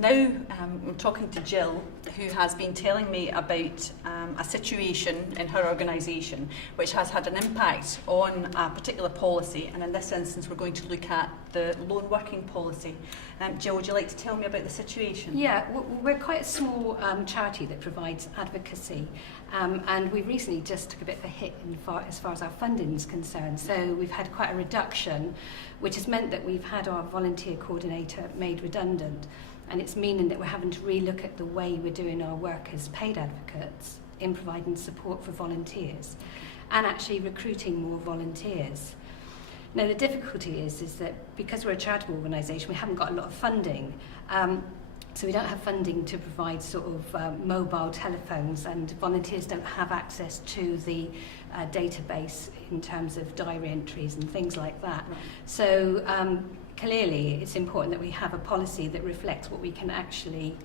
Now I'm talking to Jill, who has been telling me about a situation in her organisation which has had an impact on a particular policy, and in this instance we're going to look at the lone working policy. Jill, would you like to tell me about the situation? Yeah, we're quite a small charity that provides advocacy, and we recently just took a bit of a hit as far as our funding is concerned. So we've had quite a reduction, which has meant that we've had our volunteer coordinator made redundant, and it's meaning that we're having to relook at the way we're doing our work as paid advocates in providing support for volunteers and actually recruiting more volunteers. Now, the difficulty is that because we're a charitable organisation, we haven't got a lot of funding. So we don't have funding to provide sort of mobile telephones, and volunteers don't have access to the database in terms of diary entries and things like that. Right. So clearly it's important that we have a policy that reflects what we can actually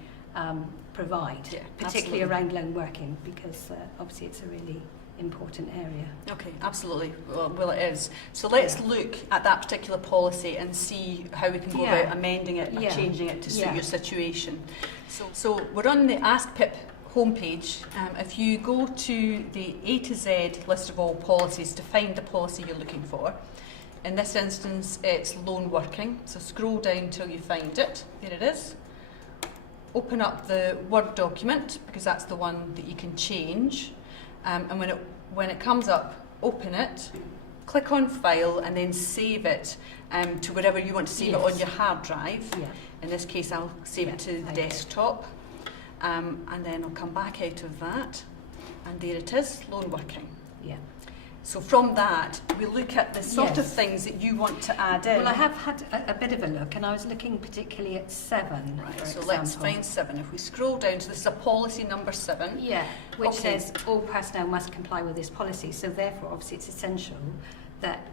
provide, particularly around lone working, because obviously it's a really important area. Okay, absolutely. Well, it is. So let's look at that particular policy and see how we can go about amending it or changing it to suit your situation. So we're on the Ask PIP homepage. If you go to the A to Z list of all policies to find the policy you're looking for, in this instance it's lone working. So scroll down till you find it. There it is. Open up the Word document, because that's the one that you can change. And when it comes up, open it, click on File, and then save it to wherever you want to save it on your hard drive. Yeah. In this case, I'll save it to the desktop, and then I'll come back out of that, and there it is, lone working. Yeah. So from that, we look at the sort of things that you want to add in. Well, I have had a bit of a look, and I was looking particularly at 7. Right, so let's find 7. If we scroll down to this is a policy number 7. Yeah, which says all personnel must comply with this policy. So therefore, obviously, it's essential that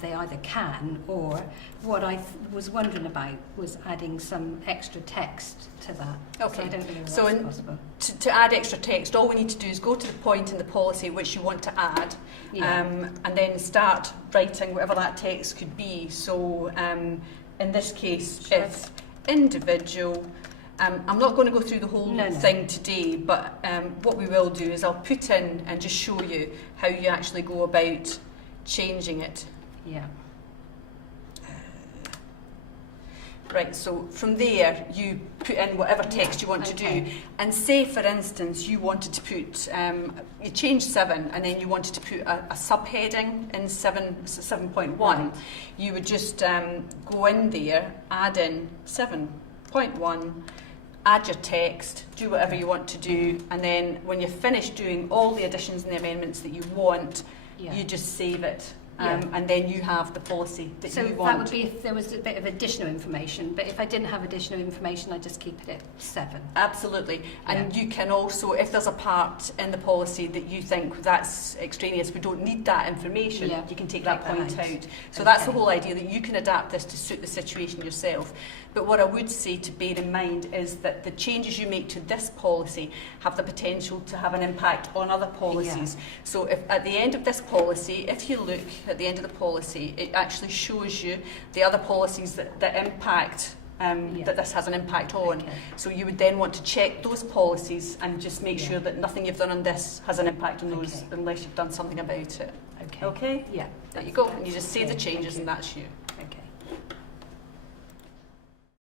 they either can, or what I was wondering about was adding some extra text to that. Okay. So I don't know if so that's possible. To add extra text, all we need to do is go to the point in the policy which you want to add, and then start writing whatever that text could be. So in this case, if individual, I'm not going to go through the whole thing today, but what we will do is I'll put in and just show you how you actually go about changing it. Yeah. Right, so from there you put in whatever text you want to do, and say for instance you wanted to put, you changed 7 and then you wanted to put a subheading in 7.1, you would just go in there, add in 7.1, add your text, do whatever you want to do, and then when you're finished doing all the additions and the amendments that you want, you just save it. And then you have the policy that you want. So that would be if there was a bit of additional information, but if I didn't have additional information, I'd just keep it at 7. Absolutely. And you can also, if there's a part in the policy that you think that's extraneous, we don't need that information, you can take that point out. So that's the whole idea, that you can adapt this to suit the situation yourself. But what I would say to bear in mind is that the changes you make to this policy have the potential to have an impact on other policies. So if at the end of this policy, if you look at the end of the policy, it actually shows you the other policies that impact, that this has an impact on. So you would then want to check those policies and just make sure that nothing you've done on this has an impact on those unless you've done something about it. Okay? Yeah. There you go. And you just save the changes and that's you.